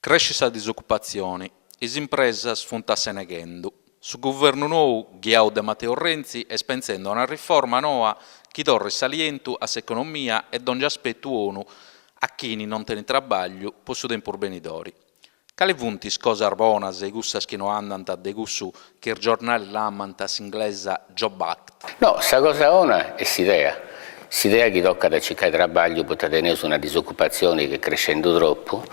Cresce la disoccupazione, le imprese sfuntassero negando. Su governo nuovo, guiato da Matteo Renzi, e spensando una riforma nuova che torre saliento all'economia e donde aspetto ONU a chi non tiene lavoro possono improvvenitori. Quali punti scosa arbonas e gussas che non andano de gussu che il giornale l'amanta inglese Job Act? No, questa cosa ona è s'idea. S'idea che tocca da cercare lavoro per tenere una disoccupazione che è crescendo troppo.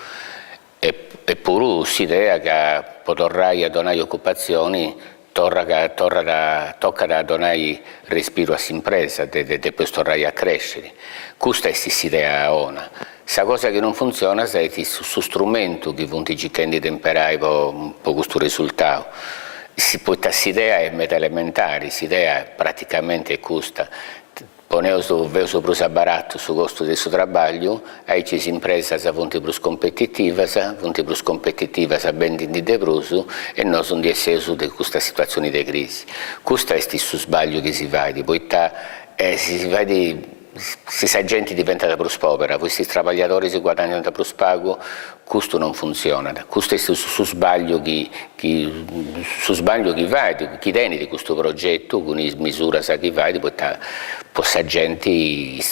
E pure l'idea che potrai a donare occupazioni tocca da donare respiro a impresa, e poi tornare a crescere. Questa è l'idea ona. La cosa che non funziona è su strumento che vanno cercando di temperare per questo risultato. L'idea è meta elementare, l'idea praticamente è questa. Poneo su più barato su costo del suo lavoro, le imprese sono più competitive ben di più e noi sono di essere su questa situazione di crisi. Questo è il sbaglio che si fa, se la gente diventa più povera, questi lavoratori si guadagnano più pago, questo non funziona. Questo è il sbaglio che va, chi tiene di questo progetto, con le misure che va, per la gente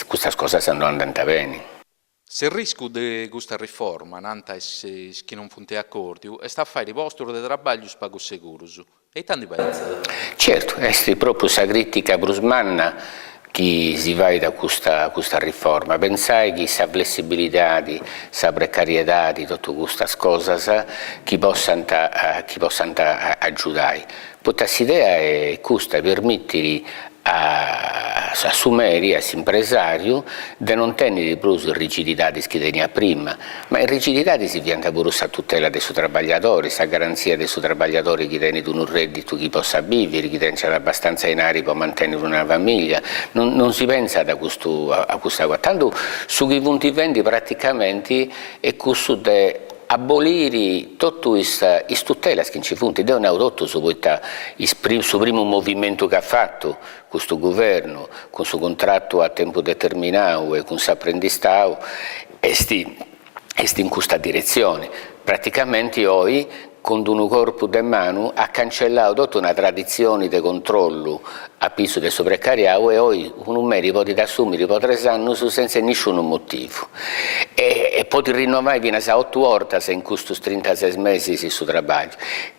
queste cose stanno andando bene. Se il rischio di questa riforma nanta che non funte accordi è sta a fare i vostri di lavoro spago sicuro. E tanti pensa? Certo, è proprio la critica brusmanna che si va da questa riforma. Pensai che la flessibilità, la precarietà di tutte queste cose che possano aiutare. Questa idea è questa, permettere a Sumeri, all'impresario, di non tenere più rigidità che tenia prima, ma in rigidità si viene pure a tutela dei suoi lavoratori, a garanzia dei suoi lavoratori che tengono un reddito che possa vivere, che tengono abbastanza denaro per mantenere una famiglia. Non si pensa a questa cosa. Tanto su chi punti vendi praticamente è questo di abolire tutte queste tutele che ci sono. Io ne ho detto su primo movimento che ha fatto questo governo, con questo contratto a tempo determinato e con questo apprendistato, è in questa direzione. Praticamente oggi, con un corpo di mano, ha cancellato tutta una tradizione di controllo a piso del precariato e oggi un merito può assumere per 3 anni senza nessun motivo. E può rinnovare fino a 8 volte in questi 36 mesi il suo lavoro.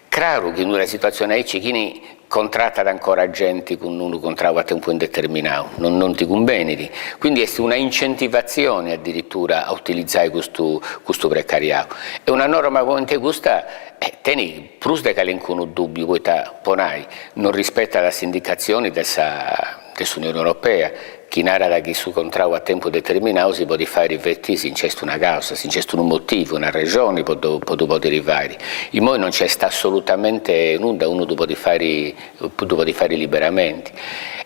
Chiaro che in una situazione chi contratta ancora gente con un contratto a tempo indeterminato, non ti conviene. Quindi è una incentivazione addirittura a utilizzare questo precariato. È una norma come questa, tieni più di calencuno dubbio, poi non rispetta le indicazioni dell'Unione Europea, chi narra da chi su contratto a tempo determinato si può fare riflettere se c'è una causa, se c'è un motivo, una ragione per poter arrivare. In noi non c'è assolutamente nulla, uno può fare liberamente.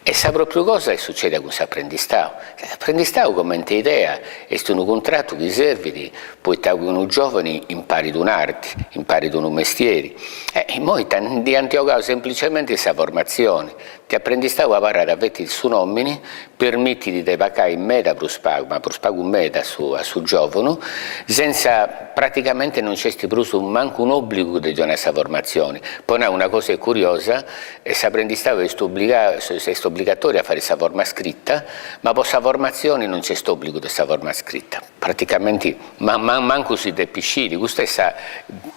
E sa proprio cosa succede con questo apprendistato. L'apprendistato come idea è un contratto che serve poi che un giovane impari un'arte, impari un mestiere. E noi di Antiochia semplicemente questa formazione. Ti apprendistato a parlare a vetti su nomini, permetti di pagare in media per spago, ma per spago in media su giovane, senza praticamente non c'è più manco un obbligo di dare questa formazione. Poi una cosa curiosa, l'apprendistato è obbligatorio a fare questa forma scritta, ma per questa formazione non c'è questo obbligo di questa forma scritta. Praticamente manco si depiscili, questo è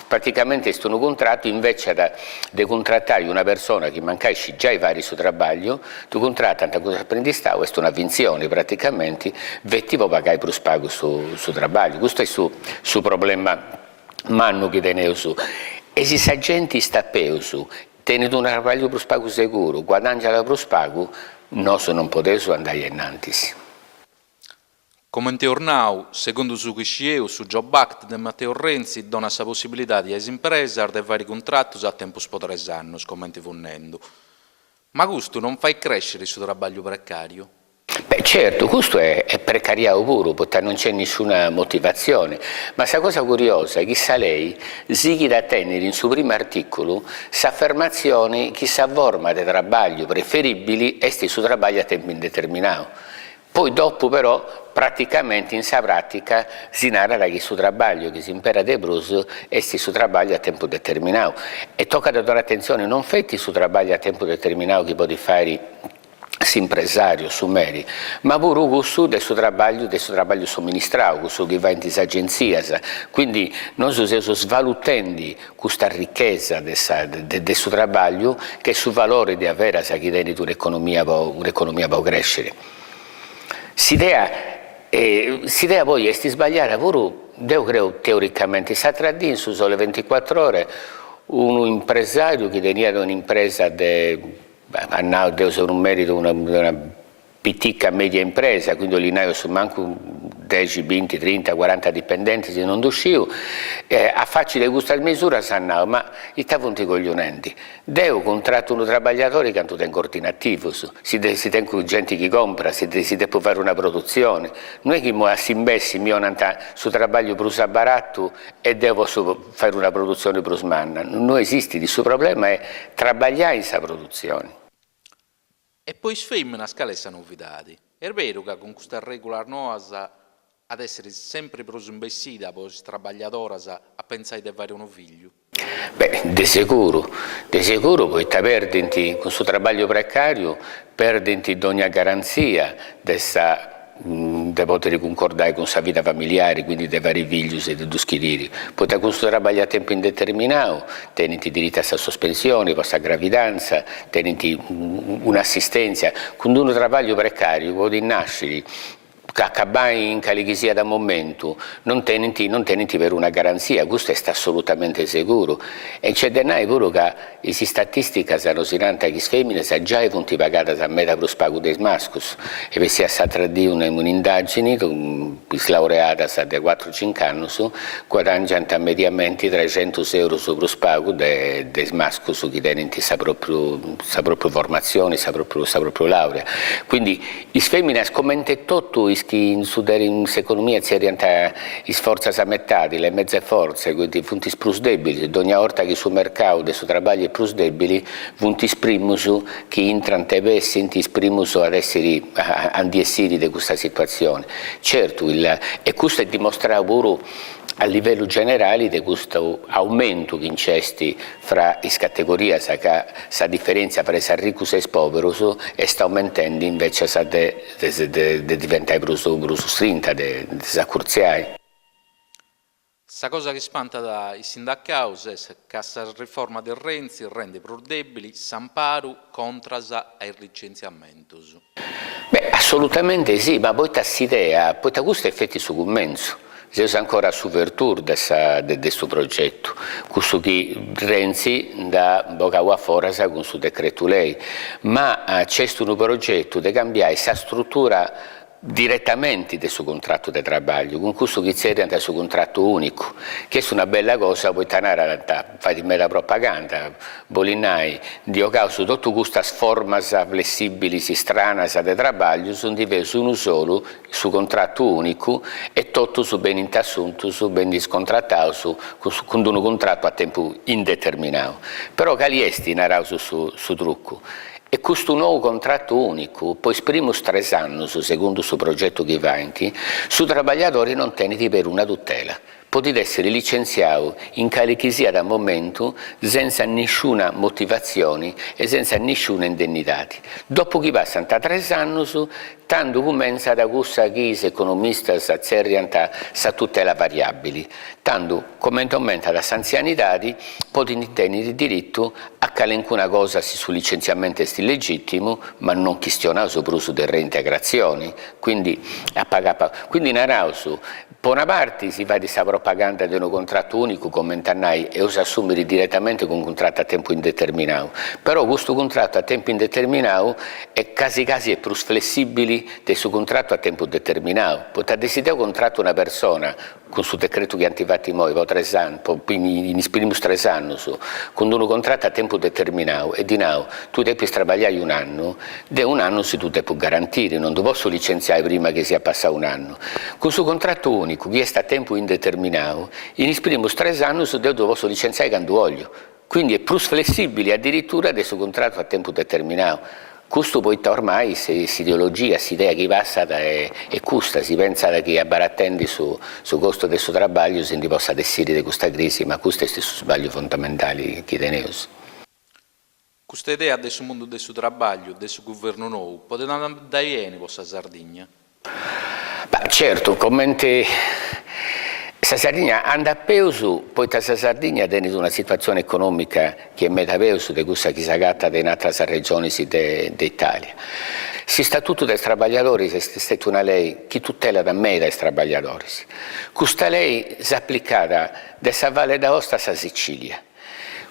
praticamente è un contratto invece di contrattare una persona che mancasci già i vari suoi lavoro, tu contratti questo apprendistato, è una finzione praticamente, vetti può pagare più spago su lavoro. Questo è il problema manno che tenete su. E se la gente sta su, tenete un lavoro più spago sicuro, guadagna più spago, noi non potete andare innanzi. Come tornau, secondo su che scieu su Job Act di Matteo Renzi, dona la possibilità di imprese di vari contratti a tempo po' 3 anni, come ti fornendo. Ma questo non fa crescere il suo lavoro precario? Certo, questo è precariato puro, perché non c'è nessuna motivazione, ma la cosa curiosa è che sa lei, si da tenere in suo primo articolo, s'affermazione che sa forma di lavoro preferibili è su lavoro a tempo indeterminato. Poi dopo però, praticamente in sa pratica, si narra che il suo lavoro che si impera de brus è su lavoro a tempo determinato. E tocca dare attenzione, non fetti su lavoro a tempo determinato che può fare impresario, su meri, ma pure questo del suo lavoro somministrato, questo che va in agenzie. Quindi noi stiamo svalutando questa ricchezza del suo lavoro che è sul valore di avere un'economia può crescere. L'idea poi è sbagliata pure, io credo teoricamente, sa tradire su sole 24 ore un impresario che tenia un'impresa deve essere un merito di una piccola media impresa, quindi l'inaio su manco 10, 20, 30, 40 dipendenti se non uscivo, a facile questa misura sanno, ma i tapunti coglionenti. Devo contratto un lavoratore che hanno in coordinativo, si tengono gente che compra, si deve fare una produzione. Non è che mi assimbessi, mi ho su lavoro per baratto e devo fare una produzione per smanna. Non esiste, il suo problema è lavorare in questa produzione. E poi sfemmina scalessa novidadi. È vero che con questa regola nuova ad essere sempre più imbessita per i lavoratori a pensare di avere un figlio? Beh, di sicuro poi perdenti con il suo lavoro precario, perdenti ogni garanzia di poter concordare con la sua vita familiare, quindi di avere figli e di schierire. Poi con questo lavoro a tempo indeterminato, tenenti diritto a sospensione, post gravidanza, tenenti un'assistenza. Con un lavoro precario può nascere accabai in calichisia da momento, non tenenti per una garanzia, questo è assolutamente sicuro. E c'è denaro pure che le statistiche sanno che le femmine sono già punti pagate a metà per spago dei mascos. E per si è stata di un'indagine, laureata da 4-5 anni, guadagnano mediamente 300 euro per spago dei mascos che hanno la propria formazione, la propria laurea. Quindi le femmine scommente tutto che in economia si orienta le forze a metà, le mezze forze, quindi punti più deboli, ogni volta che sul mercato del suo lavoro è più deboli, punti primus che entrano e senti primus ad essere andiessiri di questa situazione. Certo, e questo è dimostrato pure a livello generale di questo aumento che incesti fra le categorie, la differenza tra i ricchi e i poveri e sta aumentando invece di diventare più strinta, di accurziare. La cosa che spanta dai sindacati è che la riforma del Renzi rende più deboli s'amparo contro il licenziamento. Beh, assolutamente sì, ma poi questa idea, poi questo effetti su commenso. Siamo ancora su verture di questo progetto, questo che Renzi da poco fuori con il suo decreto lei, ma c'è un progetto di cambiare questa struttura direttamente del suo contratto di lavoro, con questo che si del suo contratto unico, che è una bella cosa, poi tanare fai di me la propaganda, bolinai, di causa tutte queste forme flessibili, strane di lavoro, sono diverse uno solo, su contratto unico e tutto su ben intassunto, su ben discontrattato, con un contratto a tempo indeterminato. Però caliesti narrao su trucco. E questo nuovo contratto unico, poi primi 3 anni, secondo il suo progetto che avanti, su lavoratori non teniti per una tutela. Potete essere licenziato in calichisia da momento senza nessuna motivazione e senza nessuna indennità. Dopo che passano 3 anni, tanto comincia da questa che gli economisti azzerriano sa tutela variabili. Tanto come aumenta la anzianità, potete tenere diritto a qualunque cosa su licenziamento è legittimo, ma non questionato per uso delle reintegrazioni. Quindi, narrauso, per una parte si fa di questa propaganda di un contratto unico come intannai e usa assumere direttamente con un contratto a tempo indeterminato. Però questo contratto a tempo indeterminato è quasi è più flessibile del suo contratto a tempo determinato. Potete decidere contratto una persona con suo decreto che antivati noi, per 3 anni, in primi 3 anni, con un contratto a tempo determinato e di now tu devi lavorare un anno, di un anno si tu devi garantire, non ti posso licenziare prima che sia passato un anno. Con suo contratto unico, che è a tempo indeterminato, in primi 3 anni tu posso licenziare quando voglio. Quindi è più flessibile addirittura del suo contratto a tempo determinato. Questo poi ormai si ideologia, si idea che passata è questa, si pensa che abbarattendi su costo del suo lavoro si possa decidere di questa crisi, ma questo è il sbaglio fondamentale che tenevo. Questa idea del mondo del suo lavoro, del suo governo nuovo, potete andare da bene vostra Sardegna? Certo, commenti... La Sardegna anda a peso, poi la Sardegna è una situazione economica che è meta peso di questa che si agatta in altre regioni d'Italia. Il Statuto dei Lavoratori è stata una legge che tutela da me dai lavoratori. Questa legge è applicata da Valle d'Aosta a Sicilia.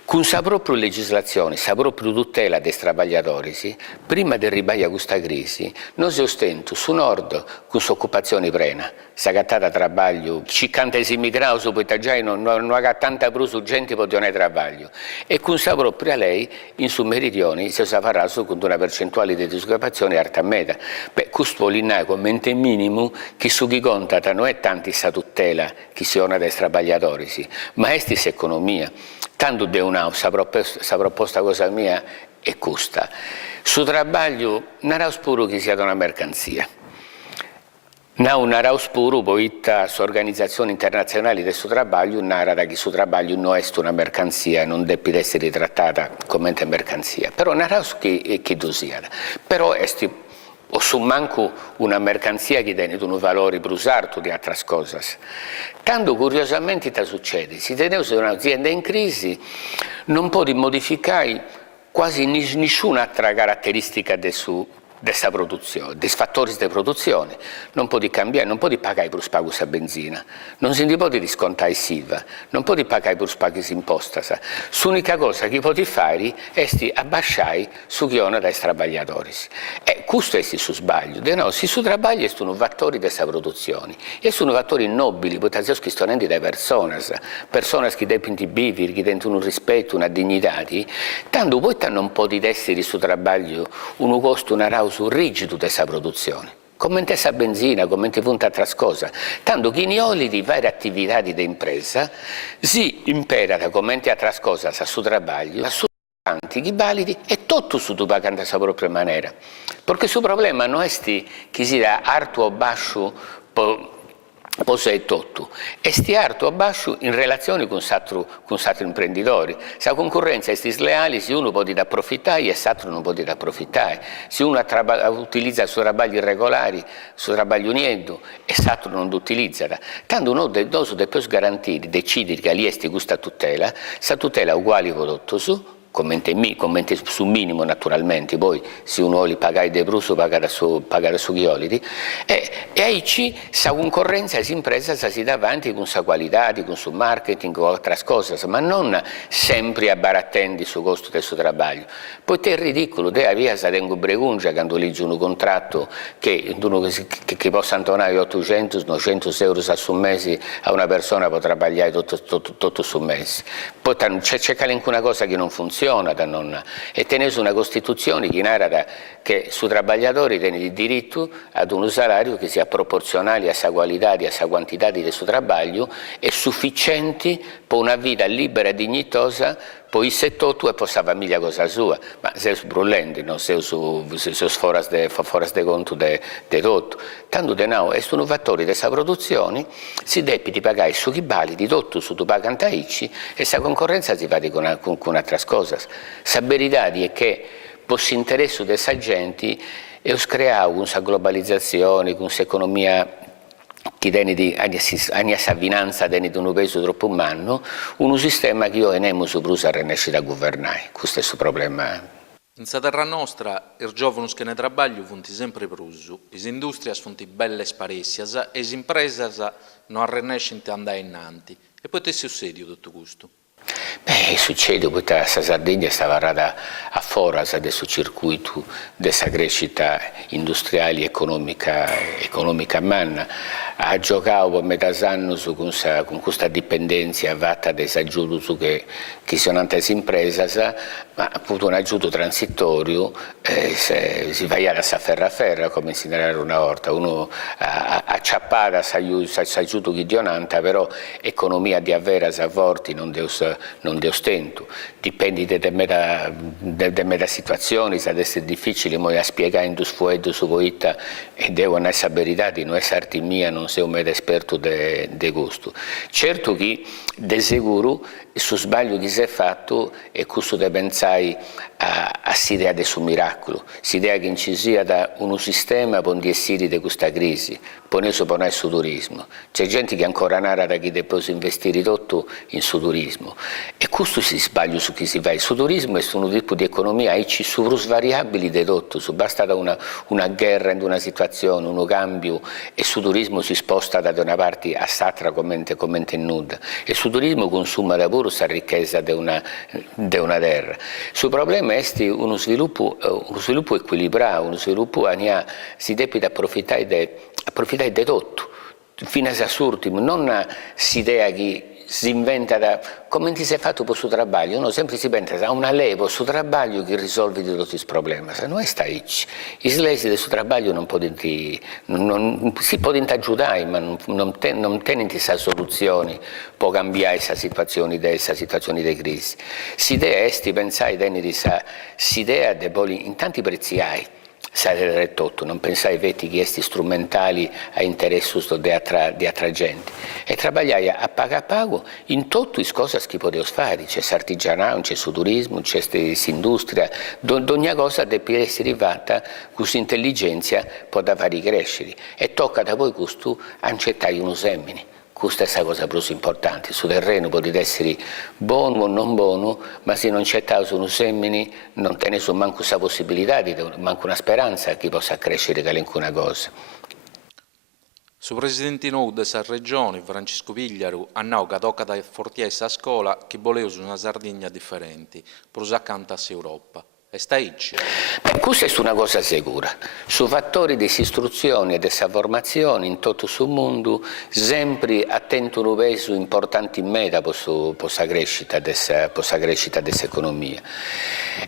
Con la propria legislazione, la propria tutela dei lavoratori, prima di arrivare a questa crisi, noi si ostento su nord con l'occupazione plena, si è gattata lavoro, 50 gradi, poi già non ha tanta più gente per donare lavoro. E con la propria lei, in su meridioni, si farà con una percentuale di disoccupazione alta meta. Questo vuol dire come minimo che su chi conta non è tanto questa tutela che si dona dai lavoratori, ma è questa economia. Tanto di una proposta cosa mia è questa. Su lavoro non è puro che sia una mercanzia. Non è puro poi l'Organizzazione Internazionale del suo lavoro narra che il suo lavoro non è una mercanzia, non deve essere trattata come mercanzia. Però non è che sia. Però è o su manco una mercanzia che tiene un valore più alto di altre cose. Tanto curiosamente succede, se tenete un'azienda in crisi non può modificare quasi nessuna altra caratteristica della produzione, dei fattori di produzione. Non può cambiare, non può pagare più spago a benzina, non si può scontare il SIVA, non può pagare più spago imposta. L'unica cosa che può fare è abbassare su chi ha dai lavoratori. E questo è il suo sbaglio. No, se il suo lavoro è un fattore della produzione, è un fattore nobile, perché sono questioni da persone che devono vivere, che devono un rispetto, una dignità, tanto poi non può essere il suo lavoro un costo, una rausa rigido della produzione. Come la benzina, come punta altre cose. Tanto che in oli di varie attività di impresa si impara come altre cose a suo lavoro, a suo che validi e tutto su tu pagando la propria maniera. Perché il problema non è che sia alto o basso è tutto, e alto o basso in relazione con altri imprenditori. Se la concorrenza è sleale, se uno può approfittare e l'altro non può approfittare. Se uno utilizza il suo lavoro irregolare, il suo lavoro niente, e l'altro non lo utilizza. Tanto uno deve più garantire, decidere che all'est questa tutela è uguale prodotto su, commenti su minimo naturalmente, poi se uno vuole pagare di più pagare su chioliti, e aici la concorrenza si impresa si dà avanti con sua qualità, con suo marketing, con altre cose, ma non sempre abbarattendi sul costo del suo lavoro. Poi è ridicolo, te avvia se tengo breguncia quando leggi un contratto che possa donare 800-900 euro al mese a una persona per lavorare tutto sul mese. Poi c'è una cosa che non funziona, e tenere una Costituzione che narra che su lavoratori tiene il diritto ad un salario che sia proporzionale a sua qualità e a sua quantità di suo lavoro e sufficienti per una vita libera e dignitosa poi se tu e poi la famiglia cosa sua, ma se su brullenti, non se su fuori di conto di tutto. Tanto denaro è un fattore della produzione, si deve pagare su chi vale di tutto, su tu paghi antaici, e la concorrenza si fa con altre cose. La verità è che per l'interesse dei agenti è creato con la globalizzazione, con l'economia che tiene ogni avvinanza tiene un peso troppo umano, un sistema che io nemo su Brusa a rinascere a governare. Questo è il suo problema. In sa terra nostra, i giovani che ne trabagliano funti sempre prusu, le industrie funti belle sparessias e le imprese non arrennescono di andare innanti. E poi ti succede tutto questo? Beh, succede che la Sardegna stava a foras del circuito della crescita industriale e economica manna. Ha giocato per metà anni con questa dipendenza fatta dai aiuti che sono andate imprese, ma appunto un aiuto transitorio, si va a ferra a ferra, come si narra una volta, uno acciappata aiuto che dionanta, però economia di avere a vorti non deu stento, dipende da meta situazioni, se adesso è difficile a spiegare in due sfuetti su voita e devo non essere verità, non essere arti mia, non sei un meta esperto de gusto. Certo che de sicuro su sbaglio che si è fatto è questo da pensare a s'idea del suo miracolo, s'idea che ci sia da un sistema per essere di questa crisi, per il suo turismo. C'è gente che ancora narra da chi deve investire tutto in suo turismo e questo si sbaglia su chi si va. Il suo turismo è un tipo di economia e ci sono variabili di tutto, se basta da una guerra in una situazione, un cambio e il suo turismo si sposta da una parte a l'altra come in nuda e il suo turismo consuma da puro questa ricchezza di una terra. Il problema è uno sviluppo equilibrato, uno sviluppo che si deve approfittare di tutto, fino all'assurdo, non l'idea che si inventa come si è fatto per il suo lavoro, uno sempre si pensa a una leva per il suo lavoro che risolve tutti i problemi, se non è stato i slesi del suo lavoro si possono aiutare, ma non hanno questa soluzione per cambiare questa situazione di crisi. L'idea è pensare di questa idea di in tanti prezzi hai, sarebbe tutto, non pensare ai vetti che esti strumentali a interessi di altra gente e lavorare a pago in tutte le cose che possiamo fare, c'è l'artigianato, c'è il turismo, c'è l'industria, ogni cosa deve essere fatta con intelligenza per fare crescere e tocca da voi questo accettare uno semini. Questa è la cosa più importante, sul terreno potete essere buono o non buono, ma se non c'è uno semini non tenete manco questa possibilità, manco una speranza che possa crescere qualunque cosa. Su presidente nuovo della regione, Francesco Pigliaru, ha detto che tocca da fortiessa a scuola che voleva una Sardegna differente, per accanto all'Europa. E sta icci? Questa è una cosa sicura. Su fattori di istruzione e di formazione in tutto il mondo, sempre attento un peso importante in meta per la crescita dell'economia.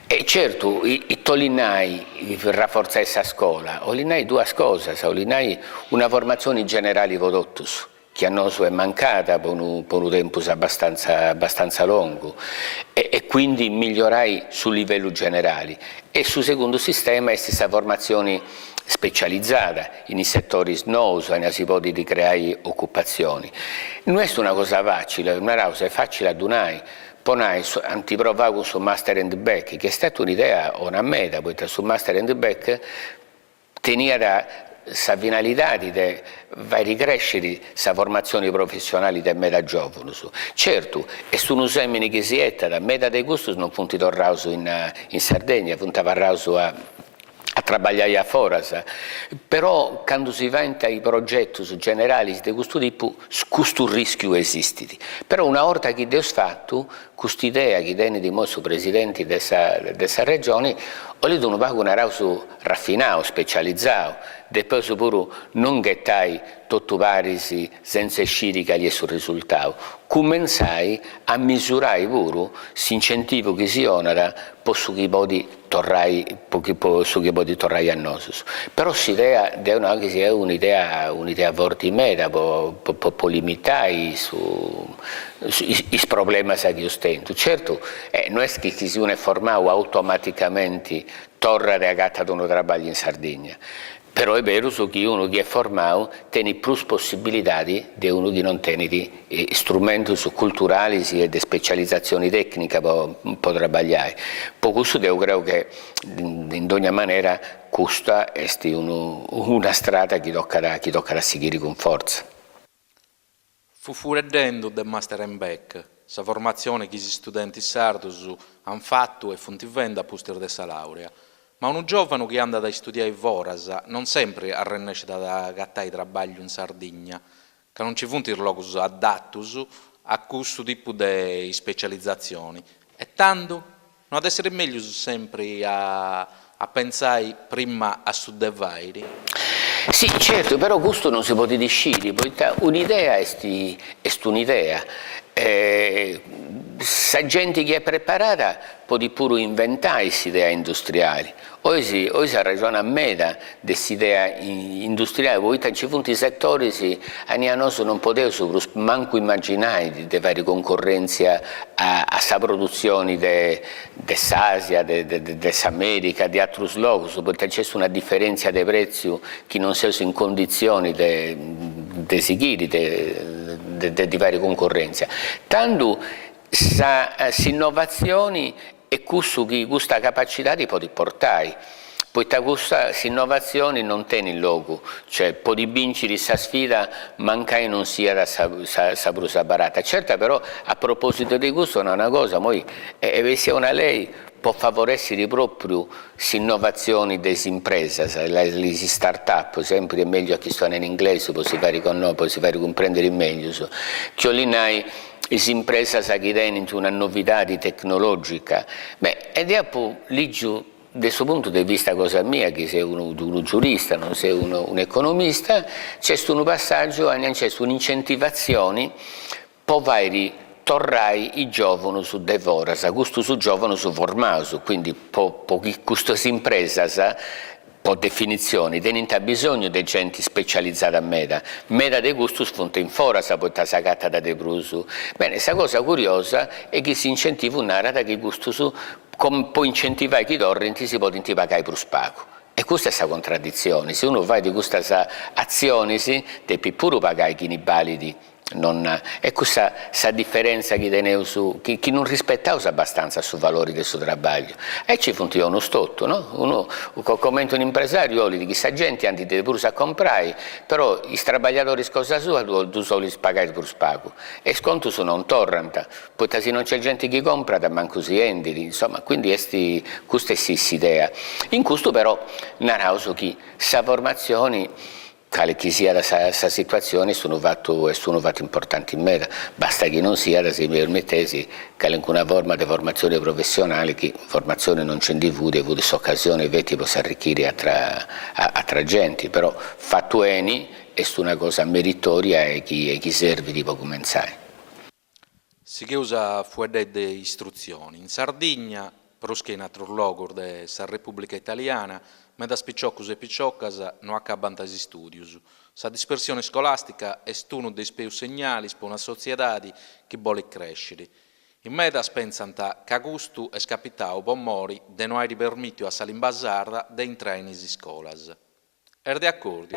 E certo, i tolinai per rafforzare questa scuola, olinai due cose, olinai una formazione generale per tutti, che a noi è mancata per un tempo abbastanza lungo e quindi migliorai sul livello generale e sul secondo sistema è questa formazione specializzata in settori nuovi, si può creare occupazioni. Non è una cosa facile, una cosa è facile a donare. Poi antiprovavo su Master and Back, che è stata un'idea, una meta, perché su Master and Back tenia da la finalità di far ricrescere la formazione professionale del meta giovane. Certo, è un semine che si è da meta dei gusti non funti torrauso in Sardegna, puntava rauso a lavorare a foras, però quando si va ai progetti generali di questo tipo, questo rischio esiste. Però una volta che Dio ha fatto, questa idea che tiene di mosso presidenti della regione, ho detto un pago un rauso raffinato, specializzato, poi pure non gettai tutto parisi senza uscire che gli è sul risultato. Cominciai a misurare pure l'incentivo che si onera per su che poi torrai a noi. Però l'idea è un'idea forte in meta, per limitare i problemi che ostento. Certo, non è che si è formato automaticamente torna regata ad uno lavoro in Sardegna. Però è vero che uno che è formato tiene più possibilità di uno che non tiene strumenti culturali e di specializzazione tecnica per lavorare. Per questo io credo che in ogni maniera questa è una strada che tocca da seguire con forza. Fu fureddendo del Master and Back. sa formazione che gli studenti sardos hanno fatto e funtivenda pustir dessa laurea. Ma un giovane che anda da studiare in Vorasa non sempre arrennesce da gattare trabalho in Sardegna, che non ci funti locus adattus a questo tipo di specializzazioni. E tanto non ad essere meglio sempre a pensare prima a studiare. Sì, certo, però questo non si può discire, perché un'idea è un'idea. Se gente che è preparata può pure inventare queste idee industriali. Oggi si ragiona a meta di questa idea industriale, poi ci sono settori che non potevano manco immaginare di fare concorrenza a questa produzione dell'Asia, dell'America, di altri luoghi, perché c'è una differenza di prezzi che non si è in condizioni di seguire, di fare concorrenza. Tanto queste innovazioni e questa capacità di poter portare. Poiché queste innovazioni non tengono luogo, cioè può vincere questa sfida mancai non sia da sabrusa barata. Certo, però a proposito di questo è una cosa, sia una lei può favorire proprio le innovazioni delle imprese, le start-up, sempre è meglio che stanno in inglese, si fare con noi, si fare comprendere meglio. Che le imprese che danno una novità tecnologica, ed è lì giù. Da questo punto di vista, cosa mia, che sei uno giurista, non sei un economista, c'è un passaggio, c'è un'incentivazione per fare tornare i giovani su Devorasa, questo su giovani su formato, quindi queste imprese, per definizione, hanno bisogno di gente specializzata a meta di questo spunta in fora, sa portare la gatta da De Brusu. Bene, questa cosa curiosa è che si incentiva una rata che questo su, come può incentivare chi torrenti si può pagare per spago. E questa è la contraddizione, se uno fa di queste azioni, deve pure pagare chi ne validi. È questa differenza che non rispettava abbastanza sui valori del suo lavoro. E ci funziona uno stotto, no? Uno commenta un impresario, di questa gente anche di pure a comprare, però i lavoratori cosa sua tu soli pagare per spago. E sconto sono un torrent, poi se non c'è gente che compra, da manco si endili, insomma, quindi questa è l'idea. In questo però, narrauso che questa formazione quale che sia questa situazione sono fatti importanti in meta, basta che non sia, se mi permettesi, che alcuna forma di formazione professionale, che formazione non c'è di avuto questa occasione vedi possa arricchire a gente, però fatto è una cosa meritoria e chi serve di cominciare. Si usa fuori de istruzioni. In Sardegna, prosche in altro luogo della Repubblica Italiana, ma da spicciocus e picciocas non accabano tasi studios. Sa dispersione scolastica è uno dei più segnali per una società che vuole crescere. In meda pensano che Augusto è scapitato per mori de non aver permesso a Salimbasarda di entrare in scolas. È d'accordo?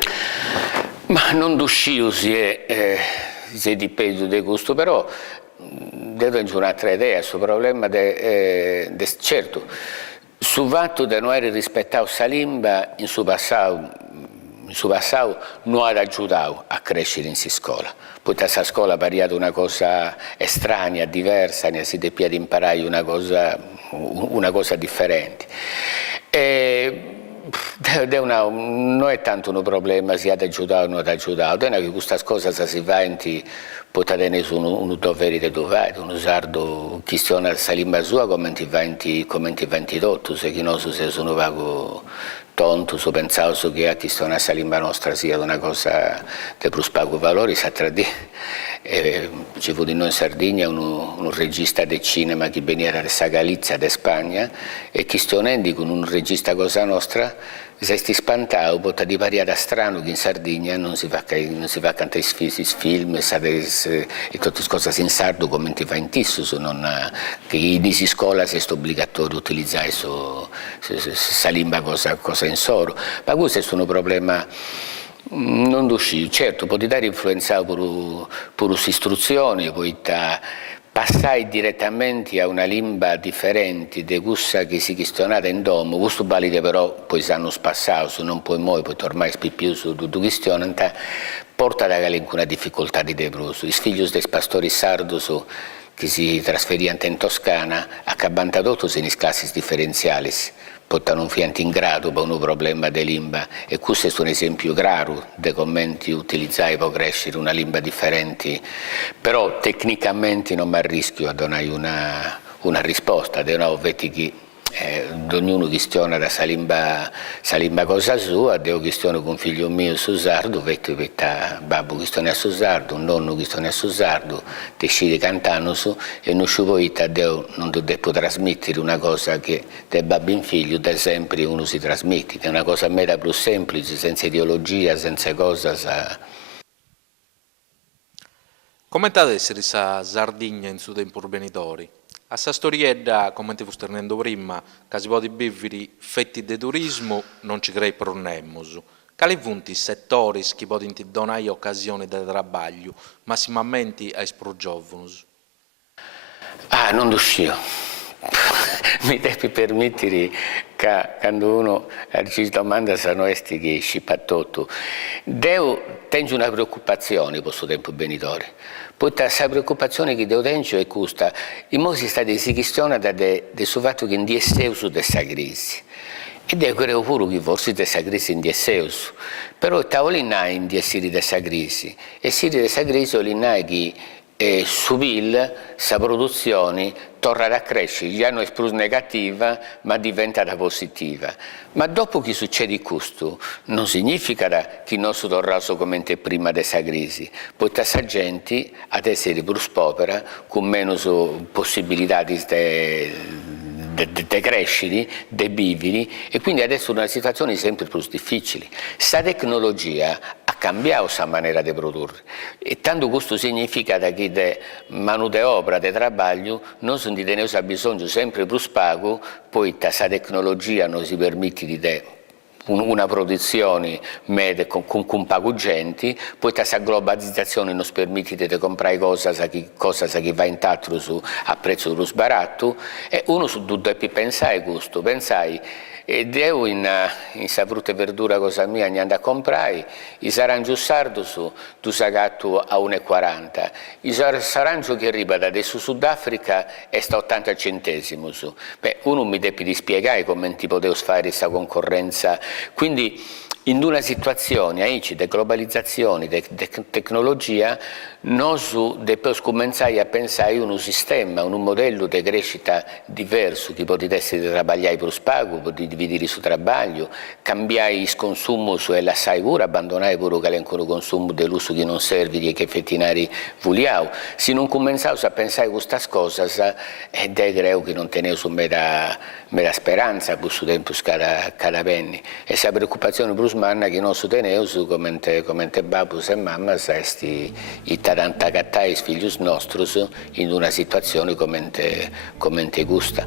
Ma non d'uscire si è di peso di questo, però devo aggiungere un'altra idea, questo problema certo. Sul fatto di non aver rispettato la lingua in suo passato non ha aiutato a crescere in scuola. Poi questa scuola ha pariato una cosa estranea, diversa, ne si deve imparare una cosa differente. Non è tanto un problema se ha aiutato o non ha aiutato, è che questa cosa si fa può tenere un dovere di dovere, uno sardo che stiona la lingua sua come ti venti tutto, se che non se sono vago tonto, so pensavo che a chi stiona la lingua nostra sia una cosa di più spago valori, sa ci fu di noi in Sardegna un regista del cinema che veniva da Galizia, da Spagna, e che stionendi con un regista cosa nostra, se sti spantato, potrà di variare strano che in Sardegna non si fa cantare i film e tutte le cose in sardo come ti fa in Tissus, che in scuola è obbligatorio utilizzare questa lingua cosa in soro, ma questo è un problema non d'uscire, certo, può dare influenza per istruzioni, poi passare direttamente a una lingua differente di questa che si questionava in domo, questo valide però poi sanno spassato, non puoi mai, poi ormai più su tutto questionante, porta ad avere una difficoltà di debruso. I figli dei pastori sardos che si trasferivano in Toscana, a Cabantadotto sono le classi differenziali, portano fianti in grado per un problema di lingua, e questo è un esempio chiaro di come utilizzare per crescere una lingua differente, però tecnicamente non mi rischio a dare una risposta, di nuovo vedi che ognuno questiona da sa limba cosa sua, io questiono con figlio mio su sardo, vedo che babbo questiona su sardo, un nonno questiona su sardo, decide cantando su, e non ci vuoi io non devo trasmettere una cosa che da babbo in figlio da sempre uno si trasmette, che è una cosa mera più semplice, senza ideologia, senza cosa. Commentate essere sa Sardegna in suo tempo urbanitori? A sta storiella, come ti sto tenendo prima, che si può vivere fetti di turismo, non ci crei pronemmus. Quali punti settori che possono donare occasioni di lavoro, massimamente ai giovani? Non uscito. Mi devi permettere che quando uno ci domanda se noi che scippattotto, tengo una preoccupazione per questo tempo benitore. Poi questa preoccupazione che devo tenere è questa. I mosi stati si questiona del fatto che in dieseu su questa crisi. Ed io credo pure che forse questa crisi in dieseu. Però tavolina in diesiri questa crisi. E si di questa crisi è che su PIL, questa produzione torna a crescere, già non è più negativa, ma diventa positiva. Ma dopo che succede questo, non significa che non si torna come prima della crisi, poi questa gente ad essere più povera, con meno possibilità di crescere, di vivere, e quindi adesso è una situazione sempre più difficile. Questa tecnologia ha cambiato questa maniera di produrre, e tanto questo significa che di manodopera, di lavoro, non si ha bisogno sempre più spago, poi questa tecnologia non si permette di una produzione media con pago gente, poi questa globalizzazione non permette di comprare cose che va in tatto a prezzo più baratto, e uno deve pensare questo, ed io in questa frutta e verdura cosa mia ne andavo a comprare, i sarangio sardo tu sagatto a 1,40, i sarangio che arriva da adesso Sudafrica è sta 80 centesimi su. Uno mi deve spiegare come ti potevo fare questa concorrenza, quindi in una situazione di globalizzazione, di tecnologia, noi dobbiamo cominciare a pensare in un sistema, in un modello di crescita diverso, che può essere di lavorare per spago, può dividere su lavoro, cambiare il consumo e lasciare pure, abbandonare pure che ancora il consumo dell'uso che non serve e che effettivamente vogliamo. Se non cominciamo a pensare a queste cose, credo che non teniamo su mera speranza per questo tempo cada venni. E questa preoccupazione più manna che non si teniamo come babbo e mamma, i tarantacattai figli nostri in una situazione come te gusta.